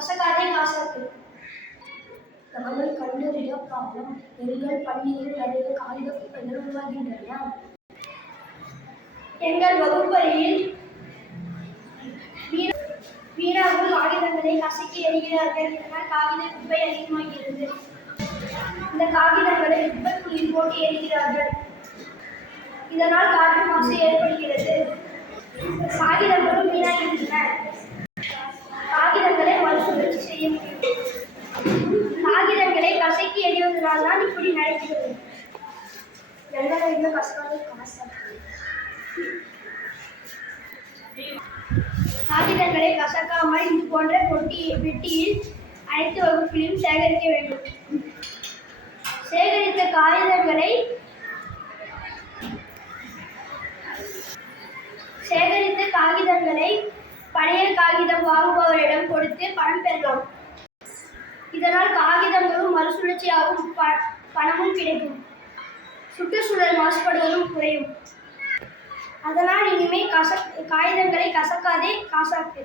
கசக்காதே காசாக்கு. நாங்கள் கண்டறிய ப்ராப்ளம். எங்கள் பள்ளியில் நிறைய காகித குப்பைகள் உருவாகின்றன. எங்கள் வகுப்பறையில் வீணாகும் காகிதங்களை கசக்கி எறிகிறார்கள். இதனால் காகித குப்பை அதிகமாகிறது. இந்த காகிதங்களை குப்பைக்குழியில் போட்டு எறிகிறார்கள். இதனால் காற்று மாசு ஏற்படுகிறது. காகிதங்களும் வீணாகின்றன. காகிதங்களை மறுசுழற்சி செய்ய முடியும். காகிதங்களை கசக்கி எறிவதனால் தான் இப்படி நடக்கிறது. காகிதங்களை கசக்காமல் இது போன்ற பெட்டியில் அனைத்து வகுப்பிலும் சேகரிக்க வேண்டும். சேகரித்த காகிதங்களை பழைய காகிதம் வாங்குபவரிடம் கொடுத்து பணம் பெறலாம். இதனால் காகிதங்களும் மறுசுழற்சியாகவும் பணமும் கிடைக்கும். சுற்றுச்சூழல் மாசுபடுவதும் குறையும். அதனால் இனிமே காகிதங்களை கசக்காதே காசாக்கு.